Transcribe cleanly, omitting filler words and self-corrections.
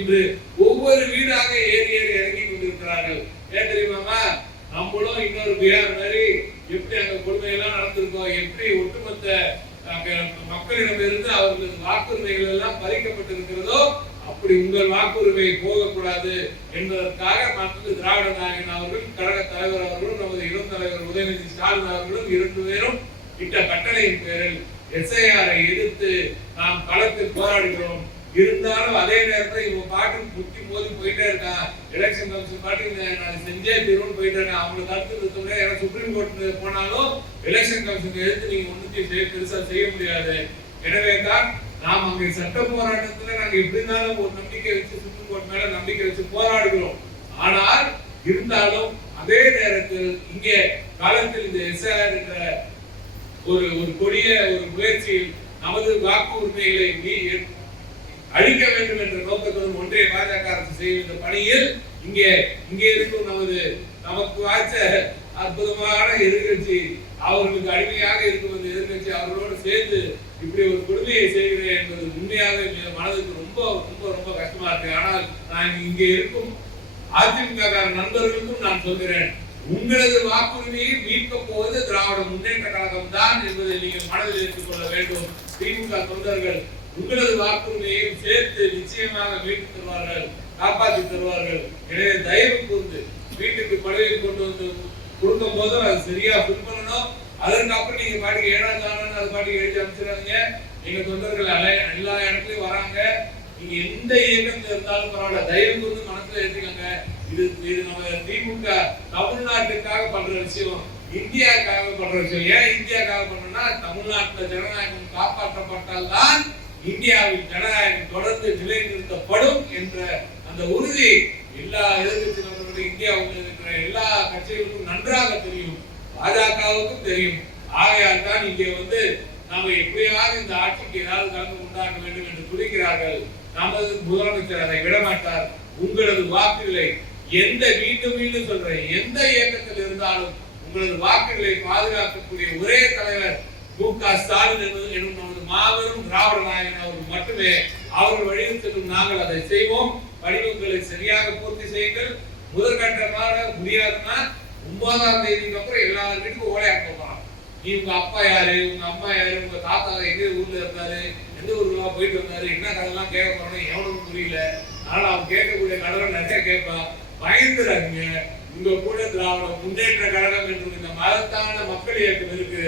இன்று ஒவ்வொரு வீடாக ஏறி ஏறி இறங்கி கொண்டிருக்கிறார்கள். ஏன் தெரியுமாமா? நம்மளும் இன்னொரு பிஆர் மாதிரி எப்படி அங்க கொடுமையெல்லாம் நடந்திருக்கோம், எப்படி ஒட்டுமொத்த மக்களிடமிருந்து அவர்களது வாக்குரிமைகள் எல்லாம் பறிக்கப்பட்டிருக்கிறதோ அப்படி உங்கள் வாக்குரிமை போகக்கூடாது என்பதற்காக மற்ற திராவிட நாயகன் அவர்கள், கழக தலைவர் அவர்களும், நமது இளம் தலைவர் உதயநிதி ஸ்டாலின் அவர்களும் 2 பேரும் இட்ட கட்டளையின் பேரில் எஸ்ஐஆரை எதிர்த்து நாம் களத்தில் போராடுகிறோம். இருந்தாலும் அதே நேரத்தில் இவங்க பாட்டு முட்டி மோதி போயிட்டே இருக்கான். எலெக்ஷன் கமிஷன் பாட்டு நான் செஞ்சே தீர்வுன்னு போயிட்டு இருக்கேன். அவங்களுக்கு கருத்து நிறுத்த ஏன்னா சுப்ரீம் கோர்ட் போனாலும் எலெக்ஷன் கமிஷன் எடுத்து நீங்க ஒன்றுத்தையும் பெருசா செய்ய முடியாது. எனவே தான் நாம் அங்கே சட்ட போராட்டத்துல நாங்க எப்படி இருந்தாலும் ஒரு நம்பிக்கை வச்சு சுப்ரீம் கோர்ட் மேல நம்பிக்கை வச்சு போராடுகிறோம். ஆனால் இருந்தாலும் அதே நேரத்தில் இங்கே காலத்தில் இந்த எஸ்ஐஆர் என்ற ஒரு கொடிய ஒரு முயற்சியில் நமது வாக்கு உரிமைகளை அழிக்க வேண்டும் என்ற நோக்கத்துடன் ஒன்றிய பாஜக அரசு செய்யும் இந்த பணியில் இங்கே இருக்கும் நமக்கு வாய்ச்ச அற்புதமான எதிர்கட்சி, அவர்களுக்கு அடிமையாக இருக்கும் அந்த எதிர்கட்சி அவர்களோடு சேர்ந்து இப்படி ஒரு கொடுமையை செய்கிறேன் என்பது உண்மையாக மனதுக்கு ரொம்ப ரொம்ப ரொம்ப கஷ்டமா இருக்கு. ஆனால் நான் இங்கே இருக்கும் அதிமுக நண்பர்களுக்கும் நான் சொல்கிறேன், உங்களது வாக்குரிமையை மீட்கப் போவது திராவிட முன்னேற்ற கழகம் தான் என்பதை நீங்கள் மனதில் ஏற்றுக் கொள்ள வேண்டும். திமுக தொண்டர்கள் உங்களது வாக்குரிமையையும் சேர்த்து நிச்சயமாக மீட்டு தருவார்கள், காப்பாற்றி தருவார்கள். எனவே தயவு கூர்ந்து வீட்டுக்கு பதவி கொண்டு வந்து கொடுக்கும் போதும் அது சரியா ஃபில் பண்ணணும். அதற்கப்புறம் நீங்க பாட்டுக்கு 7ஆம் தானு அது பாட்டுக்கு எழுதி அமைச்சிடாதீங்க. எங்க தொண்டர்கள் எல்லா இடத்துலயும் வராங்க. நீங்க எந்த இயக்கத்தில் இருந்தாலும் பரவாயில்ல, தயவு கூர்ந்து மனசுல ஏற்றுக்கங்க. இது நம்ம திமுக தமிழ்நாட்டுக்காக பண்ற விஷயம், இந்தியாவுக்காக பண்ற விஷயம். ஏன் இந்தியாவுக்காக பண்றோம்னா, தமிழ்நாட்டுல ஜனநாயகம் காப்பாற்றப்பட்டால் தான் இந்தியாவில் ஜனநாயகம் தொடர்ந்து நிலைநிறுத்தப்படும் என்ற அந்த உறுதி எல்லா எதிர்கட்சி நபர்களும் இந்தியாவில் இருக்கிற எல்லா கட்சிகளுக்கும் நன்றாக தெரியும், பாஜகவுக்கும் தெரியும். ஆகையால் தான் இங்கே நாம எப்படியாவது இந்த ஆட்சிக்கு ஏதாவது கலந்து உண்டாக்க வேண்டும் என்று துடிக்கிறார்கள். நமது முதலமைச்சர் அதை விடமாட்டார். உங்களது வாக்குகளை மீண்டும் சொல்றேன், எந்த இயக்கத்தில் இருந்தாலும் உங்களது வாக்குகளை பாதுகாக்கக்கூடிய ஒரே தலைவர் மு.க. ஸ்டாலின் எனும் நமது மாபெரும் திராவிட நாயகன் அவர்கள் மட்டுமே. அவர்கள் வழியில் செல்லும் நாங்கள் அதை செய்வோம். படிவங்களை சரியாக பூர்த்தி செய்யுங்கள். முதற்கட்டமாக முடியாதுன்னா 9ஆம் தேதிக்கு அப்புறம் எல்லா வீட்டுக்கும் ஓலையாக்க போகலாம். நீ உங்க அப்பா யாரு, உங்க அம்மா யாரு, உங்க தாத்தா எங்க ஊர்ல இருந்தாரு, எந்த ஊர்ல போயிட்டு வந்தாரு, என்ன கதையெல்லாம் கேட்க போறோம் எவனுக்கும் புரியல. ஆனால் அவன் கேட்கக்கூடிய கடலை நிறைய கேட்பான். பயந்துறாங்க. உங்க கூட திராவிட முன்னேற்ற கழகம் என்று இந்த மகத்தான மக்கள் இயக்கம் இருக்கு.